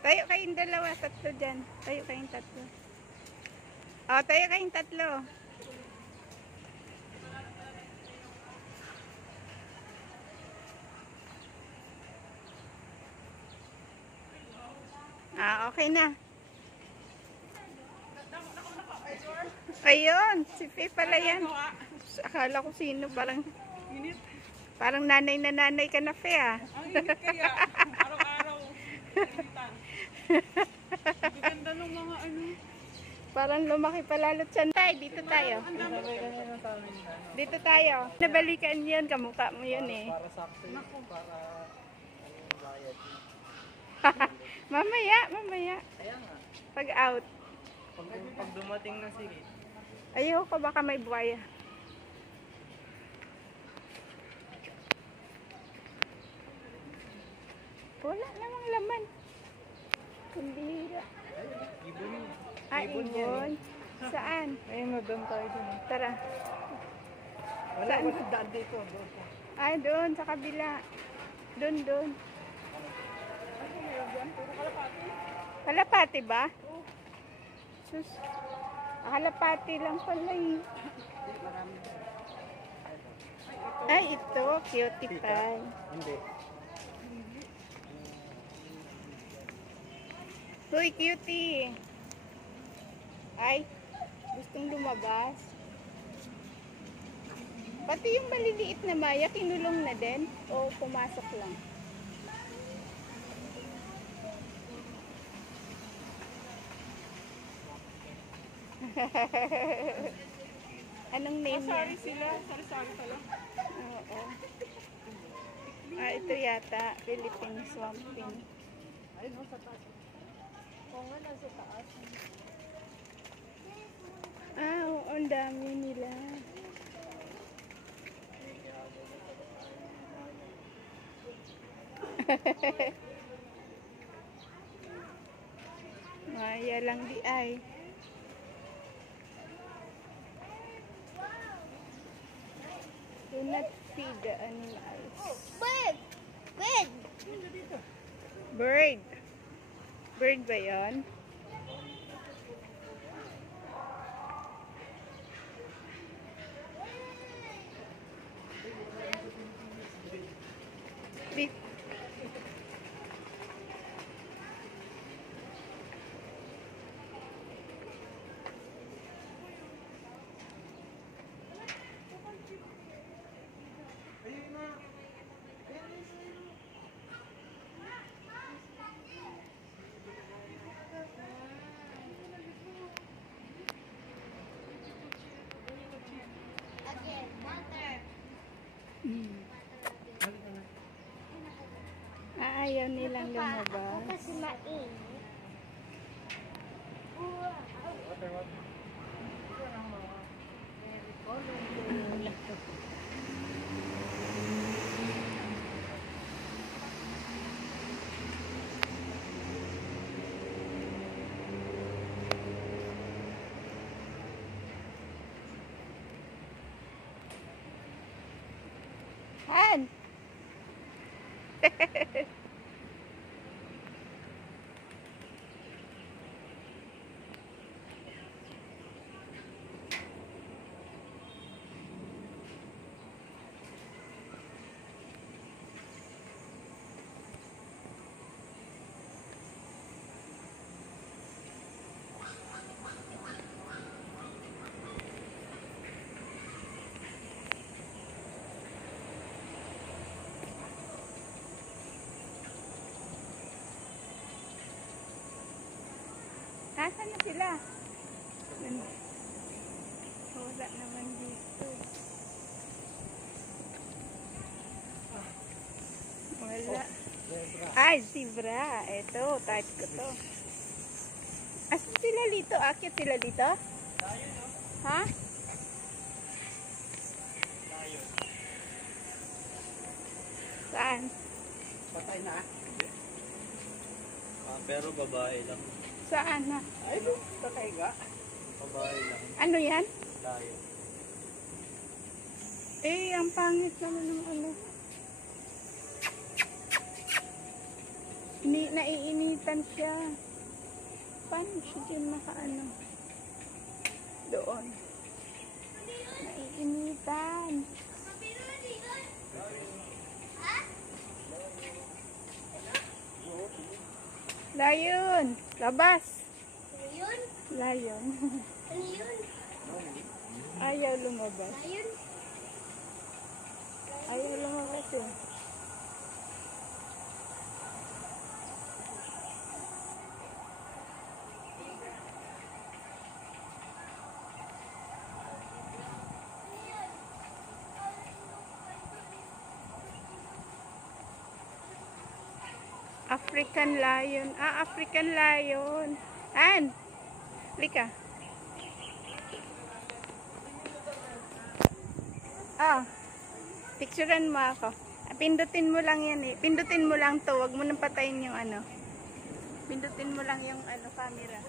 Tayo kayong dalawa, tatlo dyan. Tayo kayong tatlo. O, tayo kayong tatlo. Okay na. Ayun, si Faye pala yan. Akala ko sino, parang nanay na nanay ka na, Faye, ah. Ang init kaya, araw-araw, initan. Ganda ng mga ano. Parang lumaki palalo siya. Dito tayo. Dito tayo. Nabalikan yun, kamukha mo yun eh. Para sakto yun, para bayad. Mamaya. Kaya nga. Pag out. Pag dumating na sige. Ayoko, baka may buhaya. Wala namang laman. Hindi. Ibon. Ibon. Saan? Ayun, doon tayo dun. Tara. Wala, wala daan dito. Doon, sa kabila. Doon. Kalapati ba? Sus. Kalapati lang pala eh. Ay, ito. Cutie pie. Hindi. Hoy, cutie. Ay, gustong lumabas. Pati yung maliliit na Maya, kinulong na din? O pumasok lang? Anong name niya? Sari sila, sari-sari pala. Oo. Ito yata, Philippine Swamping. Ayun, sa taas. Oo nga, nasa taas. Oo, ang dami nila. Maya lang di ay. Do not feed the animals. Bird ba yun? Ayaw nilang lumabas. Kasi mainit. Han! Asan na sila? Wala naman dito. Wala. Ay, zebra. Ito, type ko to. Asan sila dito? Akit sila dito? Ha? Saan? Patay na. Pero babae lang. Saan na? Ay, patay ka. Babae lang. Ano yan? Tayo. Eh, ang pangit naman ng ano. naiinitan siya. Paano siya dyan makaano? Doon. Naiinitan. Layon! Labas! Ayun. Layon. Ano yun? Ayaw lumabas. Ayun. Ayaw lumabas eh. African lion. Ah, African lion. An! Lika. Ah. Picturean mo ako. Pindutin mo lang yan eh. Pindutin mo lang to. Wag mo nang patayin yung ano. Pindutin mo lang yung ano, camera.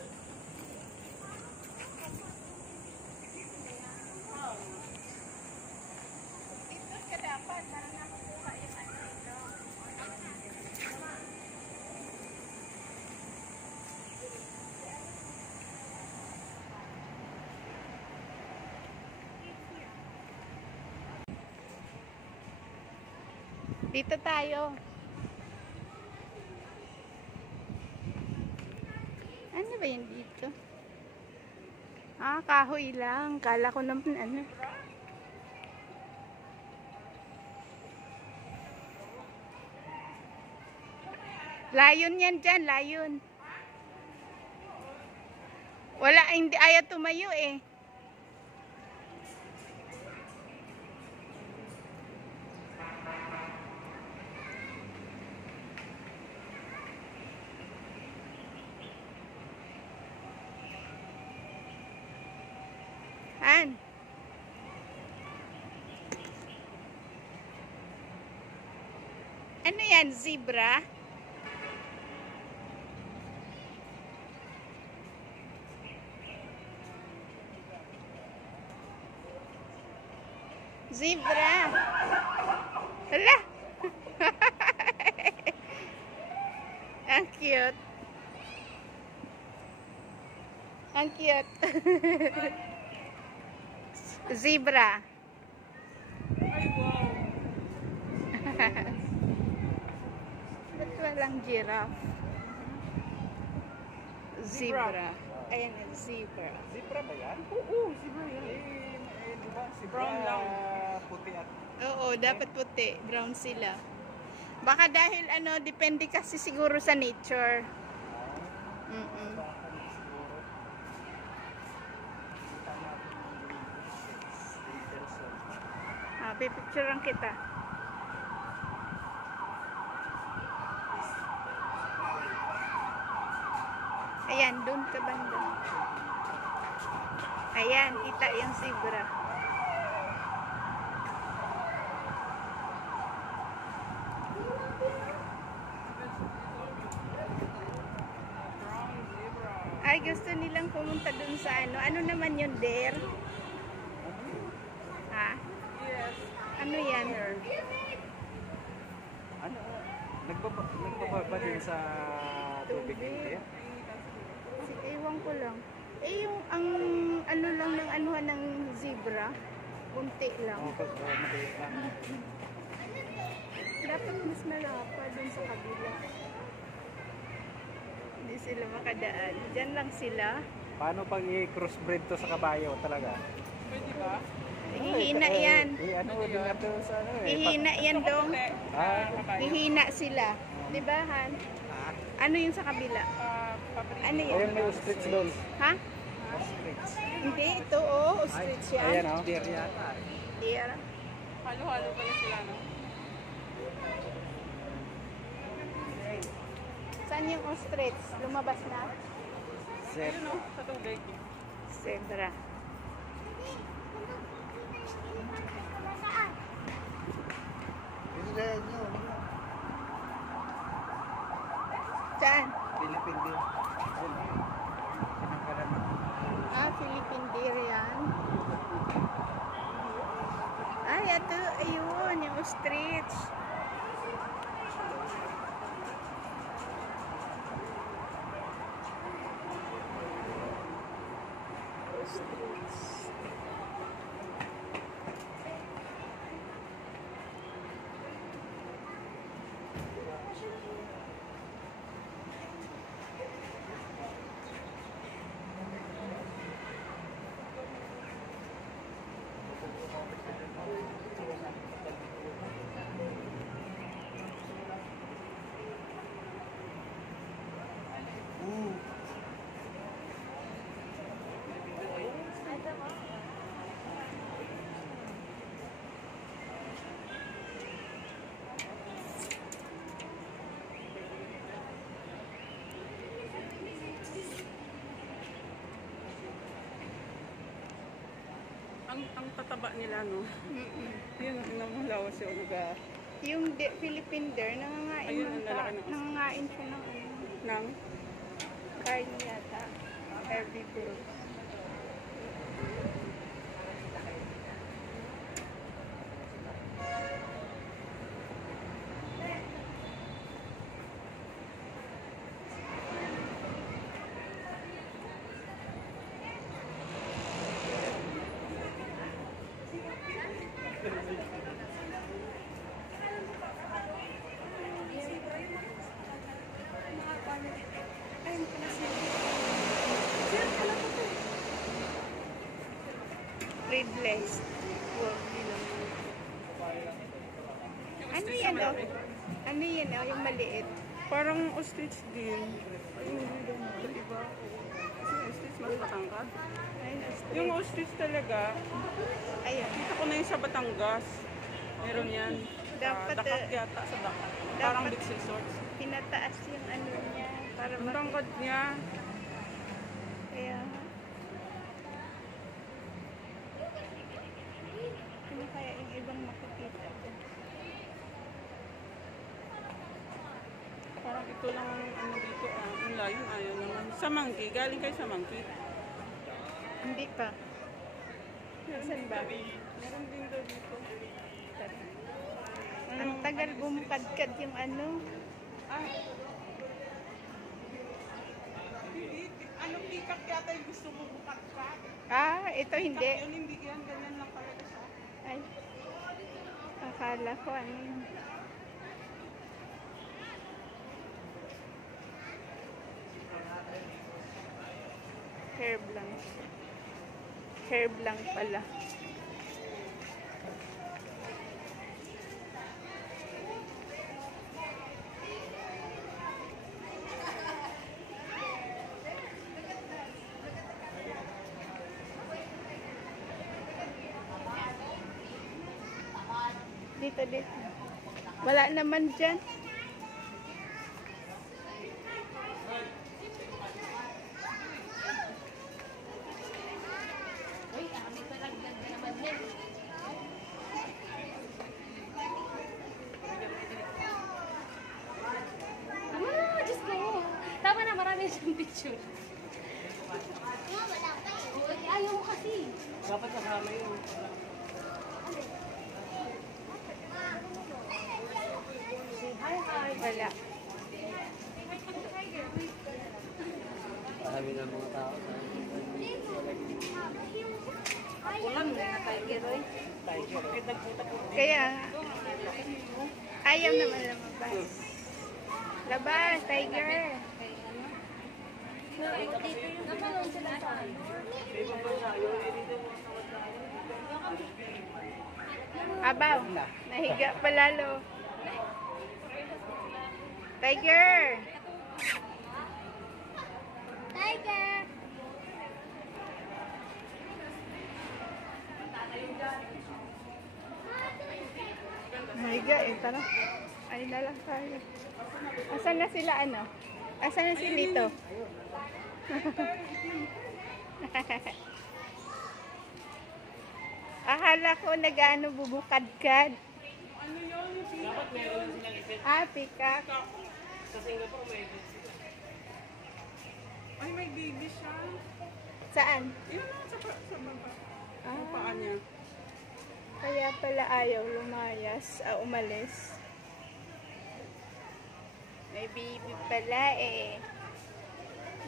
Dito ka dapat. Para nakukuha yung ano dito. Dito tayo. Ano ba yan dito? Ah, kahoy lang. Kala ko naman ano. Layon yan dyan, layon. Wala, hindi ayaw tumayo eh. Han. Ano yan, zebra? Zebra. Hala. Ang cute. Ang cute. Zebra. Ay, wow. Ba't walang giraffe? Zebra. Ayan, zebra. Zebra ba yan? Oo, zebra yan. Diba? Zebra Brown lang. puti at Oo, dapat puti. Brown sila. Baka dahil ano, depende kasi siguro sa nature. Mm-mm. siguro. Kita natin yung person. Ah, pipicturean kita. Ayan, doon ka banda. Ayan, kita yung zebra. Brown zebra. Ay, gusto nilang pumunta doon sa ano. Ano naman yun, deer? Ha? Yes. Ano yan? Ano? Nagbaba din sa tubig hindi? Ewan ko lang. Eh, yung ang ano lang ng anuhan ng zebra, kunti lang. Oo, maliit lang. Dapat mas malapa dun sa kabila. Hindi sila makadaan. Diyan lang sila. Paano pag i-crossbreed to sa kabayo talaga? Pwede ba? Hihina yan. Ano din nato sa ano eh. Hihina yan dong. Ah, Hihina sila. Diba, Han? Ano yung sa kabila? Paprika. Ano yan? ayun may ostrich doon. Ha? Ostrich. Hindi, ito oh. Ostrich yan. Ayan o. Deer yata. Deer. Halo-halo pala sila, no? Saan yung ostrich? Lumabas na? Zeb. Ayun, no? Sa tubig. Zebra. Saan? Philippine deer. Ayun o. Pinangkalan mo. Ah, Philippine deer yan. Ay, ito, ayun, yung ostrich. ang tataba nila, no? Mm-mm. Yun, namulawas yung lugar. Yung Philippine Deer, nangangain Ayun, ng ang lalaki ng aso. nangangain siya ng ano, Nang? karne yata. Herbivore. Reedless. Ano yan o? Ano yan o? Yung maliit. Parang ostrich din. Ay, hindi daw iba. Kasi yung ostrich mas matangkad. Ayun, ostrich. Yung ostrich talaga, Ayun. kita ko na yung sa Batangas. Meron yan. Dapat, Dakak yata sa Dakak. Parang dapat- beach resorts. Pinataas yung ano niya. Para Ang tangkad niya. Kaya, ano kaya yung ibang makikita dyan? Parang ito lang ang ano dito. Ang layon ayaw naman. Sa Monkey. Galing kayo sa Monkey. Hindi pa. Saan ba? Meron din daw dito. Ang tagal bumukadkad yung ano. Ano pikak yata yung gusto mo bukat ka? Ito hindi. Yun hindi yan. Ganyan lang talaga siya. Ay. Akala ko ano yun. Herb lang. Herb lang pala. Dito, dito. Wala naman dyan. Diyos ko. Tama na, marami siyang picture. Ayaw mo kasi. Dapat kasama yun. Hi, hi. Wala. Marami na mga tao. Ulam na tiger, oy. Tiger. Kita puta po. Kaya, ayaw naman lumabas. Labas, tiger. Napalong sila sa ano. Abaw, nahiga pa lalo. Tiger! Tiger! Nahiga eh, tara. Ay na lang tayo. Asan na sila ano? Asan na si Lito? Akala ko nag-ano bubukadkad. Ano yun? Dapat meron silang event. Peacock. Sa Singapore may event. Ay, may baby siya. Saan? Yun lang sa baba. Ah. Ang paa niya. Kaya pala ayaw lumayas, umalis. May baby pala eh.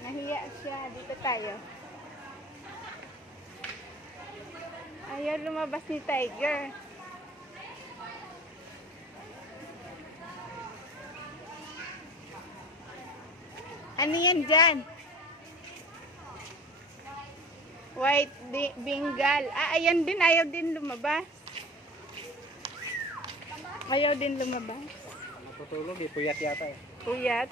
Nahiya siya. Dito tayo. Ayaw lumabas ni Tiger. Ano yan dyan? White Bengal. Ayan din. Ayaw din lumabas. Ayaw din lumabas. Matutulog eh. Puyat yata eh. Puyat.